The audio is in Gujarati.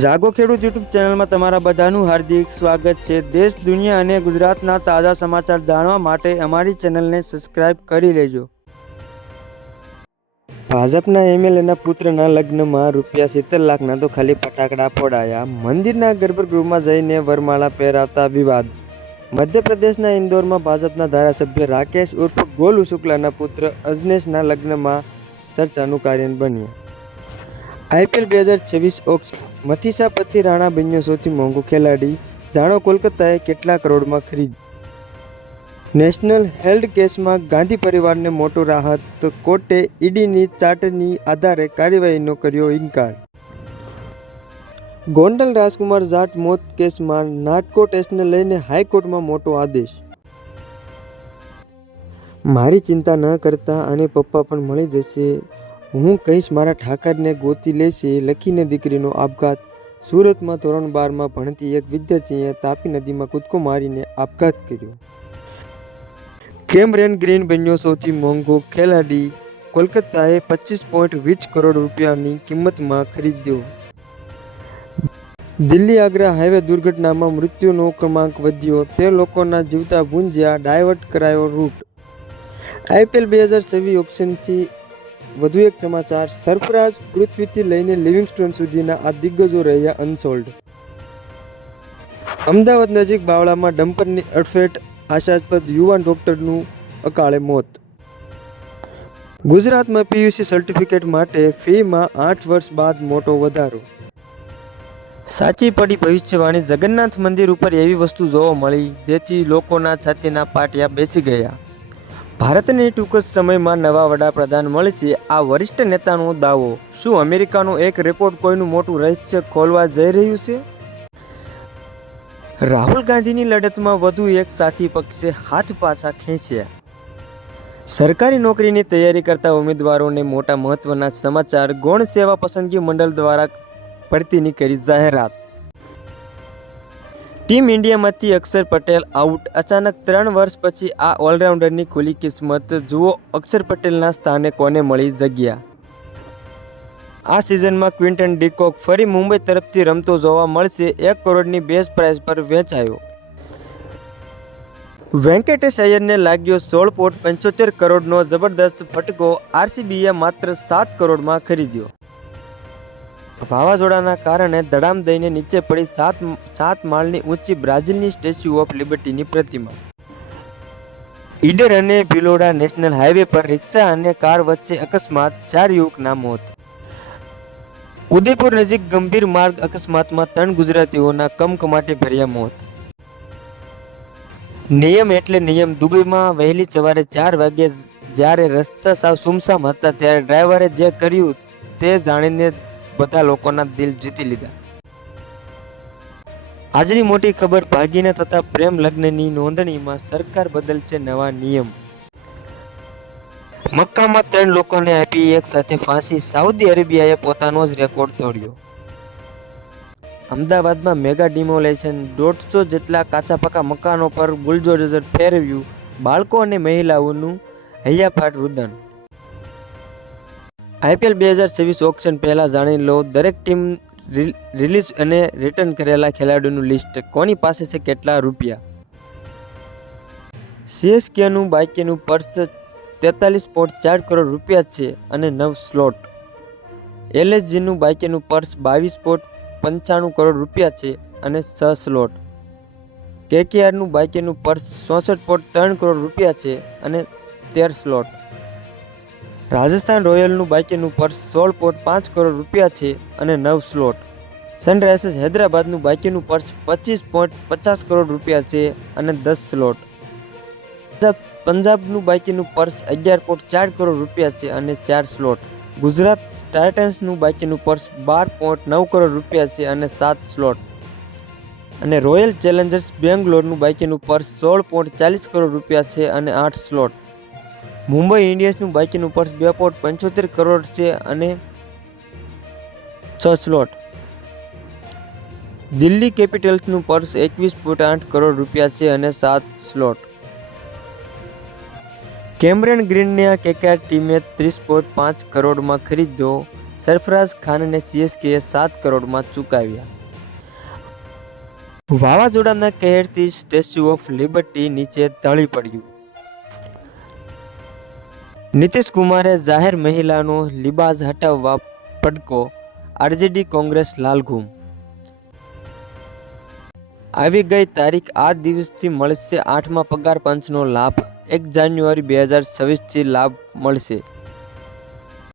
જાગો ખેડૂત યુટ્યુબ ચેનલમાં તમારા બધાનું હાર્દિક સ્વાગત છે. દેશ, દુનિયા અને ગુજરાતના તાજા સમાચાર જાણવા માટે અમારી ચેનલને સબસ્ક્રાઇબ કરી લેજો. ભાજપના એમએલએના પુત્રના લગ્નમાં રૂપિયા સિત્તેર લાખના તો ખાલી ફટાકડા ફોડાયા. મંદિરના ગર્ભગૃહમાં જઈને વરમાળા પહેરાવતા વિવાદ. મધ્યપ્રદેશના ઇન્દોરમાં ભાજપના ધારાસભ્ય રાકેશ ઉર્ફ ગોલુ શુક્લાના પુત્ર અજનેશના લગ્નમાં ચર્ચાનું કાર્ય બન્યું. આઈપીએલ બે હજાર છવ્વીસ ઓક્સ મથીસા પછી રાણા બન્યો સૌથી મોંઘો ખેલાડી. જાણો કોલકાતાએ કેટલા કરોડમાં ખરીદ નેશનલ હેલ્થ કેસમાં ગાંધી પરિવારને મોટો રાહત કોર્ટે ઈડીની ચાર્ટની આધારે કાર્યવાહીનો કર્યો ઇનકાર. ગોંડલ રાજકુમાર જાટ મોત કેસમાં નાટકો ટેસ્ટને લઈને હાઈકોર્ટમાં મોટો આદેશ. મારી ચિંતા ન કરતા અને પપ્પા પણ મળી જશે. હું કહીશ, મારા ઠાકરને ગોતી લેશે, લખીને દીકરીનો આપઘાત. સુરતમાં ધોરણ બારમાં ભણતી એક વિદ્યાર્થીએ તાપી નદીમાં કૂદકો મારીને આપઘાત કર્યો. કેમરેન ગ્રીન બન્યો સૌથી મોંઘો ખેલાડી. કોલકાતાએ પચીસ પોઈન્ટ વીસ કરોડ રૂપિયાની કિંમતમાં ખરીદ્યો. દિલ્હી આગ્રા હાઈવે દુર્ઘટનામાં મૃત્યુનો ક્રમાંક વધ્યો. તે લોકોના જીવતા ગુંજ્યા ડાયવર્ટ કરાયો રૂટ. આઈપીએલ બે હજાર છવ્વીસ ઓપ્શનથી વધુ એક સમાચાર સરફરાજ પૃથ્વીથી લઈને લિવિંગસ્ટોન સુધીના આ દિગ્ગજો રહ્યા અનસોલ્ડ. અમદાવાદ નજીક બાવળામાં ડમ્પરની અડફેટ આશાસ્પદ યુવાન ડોક્ટરનું અકાળે મોત. ગુજરાતમાં પીયુસી સર્ટિફિકેટ માટે ફીમાં આઠ વર્ષ બાદ મોટો વધારો. સાચી પડી ભવિષ્યવાણી જગન્નાથ મંદિર ઉપર એવી વસ્તુ જોવા મળી, જેથી લોકોના છાતીના પાટિયા બેસી ગયા. ભારતને ટૂંક જ સમયમાં નવા વડાપ્રધાન મળશે. આ વરિષ્ઠ નેતાનો દાવો, શું અમેરિકાનો એક રિપોર્ટ કોઈનું મોટું રહસ્ય ખોલવા જઈ રહ્યું છે? રાહુલ ગાંધીની લડતમાં વધુ એક સાથી પક્ષે હાથ પાછા ખેંચ્યા. સરકારી નોકરીની તૈયારી કરતા ઉમેદવારોને મોટા મહત્વના સમાચાર ગૌણ સેવા પસંદગી મંડળ દ્વારા પડતીની કરી જાહેરાત. ટીમ ઇન્ડિયામાંથી અક્ષર પટેલ આઉટ. અચાનક ત્રણ વર્ષ પછી આ ઓલરાઉન્ડરની ખુલ્લી કિસ્મત. જુઓ અક્ષર પટેલના સ્થાને કોને મળી જગ્યા. આ સિઝનમાં ક્વિન્ટન ડીકોક ફરી મુંબઈ તરફથી રમતો જોવા મળશે. એક કરોડની બેઝ પ્રાઇસ પર વેચાયો. વેંકટેશ અય્યરને લાગ્યો સોળ પોઈન્ટ પંચોતેર કરોડનો જબરદસ્ત ફટકો. આરસીબીએ માત્ર સાત કરોડમાં ખરીદ્યો. વાવાઝોડાના કારણે દડામ દઈને નીચે પડી સાત સાત માળની ઊંચી બ્રાઝિલની સ્ટેચ્યુ ઓફ લિબર્ટીની પ્રતિમા. ઈડર અને ભિલોડા નેશનલ હાઈવે પર રિક્ષા અને કાર વચ્ચે અકસ્માત, ચાર યુવકના મોત. ઉદયપુર નજીક ગંભીર માર્ગ અકસ્માતમાં ત્રણ ગુજરાતીઓના કમકમાટી ભર્યા મોત. નિયમ એટલે નિયમ, દુબઈમાં વહેલી સવારે ચાર વાગ્યે જ્યારે રસ્તા સાવ સુમસામ હતા, ત્યારે ડ્રાઈવરે જે કર્યું તે જાણીને બધા લોકોના દિલ જીતી લીધા. આજની મોટી ખબર ભાગીને થતા પ્રેમ લગ્નની નોંધણીમાં સરકાર બદલશે નવા નિયમ. મક્કામાં ત્રણ લોકોને આપી એક સાથે ફાંસી, સાઉદી અરેબિયાએ પોતાનો જ રેકોર્ડ તોડ્યો. અમદાવાદમાં મેગા ડિમોલેશન, દોઢસો જેટલા કાચા પાકા મકાનો પર બુલડોઝર ફેરવ્યું બાળકો અને મહિલાઓનું હૈયાફાટ રુદન. આઈપીએલ બે હજાર છવ્વીસ ઓપ્શન પહેલાં જાણી લો, દરેક ટીમ રિલીઝ અને રિટર્ન કરેલા ખેલાડીઓનું લિસ્ટ કોની પાસે છે કેટલા રૂપિયા? સીએસકેનું બાઇકેનું પર્સ તેતાલીસ પોઈન્ટ ચાર કરોડ રૂપિયા છે અને નવ સ્લોટ એલએચજીનું બાઇકેનું પર્સ બાવીસ પોઈન્ટ પંચાણું કરોડ રૂપિયા છે અને છ સ્લોટ કેકેઆરનું બાઇકેનું પર્સ ચોસઠ પોઈન્ટ ત્રણ કરોડ રૂપિયા છે અને તેર સ્લોટ રાજસ્થાન રોયલનું બાઇકેનું પર્સ સોળ પોઈન્ટ પાંચ કરોડ રૂપિયા છે અને નવ સ્લોટ. સનરાઇઝર્સ હૈદરાબાદનું બાઇકેનું પર્સ પચીસ પોઈન્ટ પચાસ કરોડ રૂપિયા છે અને દસ સ્લોટ. પંજાબનું બાઇકેનું પર્સ અગિયાર પોઈન્ટ ચાર કરોડ રૂપિયા છે અને ચાર સ્લોટ. ગુજરાત ટાઇટન્સનું બાઇકીનું પર્સ બાર પોઈન્ટ નવ કરોડ રૂપિયા છે અને સાત સ્લોટ. અને રોયલ ચેલેન્જર્સ બેંગ્લોરનું બાઇકીનું પર્સ સોળ પોઈન્ટ ચાલીસ કરોડ રૂપિયા છે અને આઠ સ્લોટ. મુંબઈ ઇન્ડિયન્સનું બાઇકનું પર્સ બે પોઈન્ટ પંચોતેર કરોડ છે અને છ સ્લોટ દિલ્હી કેપિટલ્સનું પર્સ એકવીસ પોઈન્ટ આઠ કરોડ રૂપિયા છે અને સાત સ્લોટ કેમરેન ગ્રીનને આ કેકેઆર ટીમે ત્રીસ પોઈન્ટ પાંચ કરોડમાં ખરીદ્યો. સરફરાઝ ખાનને સીએસકેએ સાત કરોડમાં ચૂકાવ્યા. વાવાઝોડાના કહેરથી સ્ટેચ્યુ ઓફ લિબર્ટી નીચે ઢળી પડ્યું. નીતિશ કુમારે જાહેર મહિલાનો લિબાસ હટાવવા પડકો આરજેડી કોંગ્રેસ લાલઘૂમ. આવી ગઈ તારીખ આ દિવસથી મળશે આઠમા પગાર પંચનો લાભ. એક જાન્યુઆરી બે હજાર છવ્વીસથી લાભ મળશે.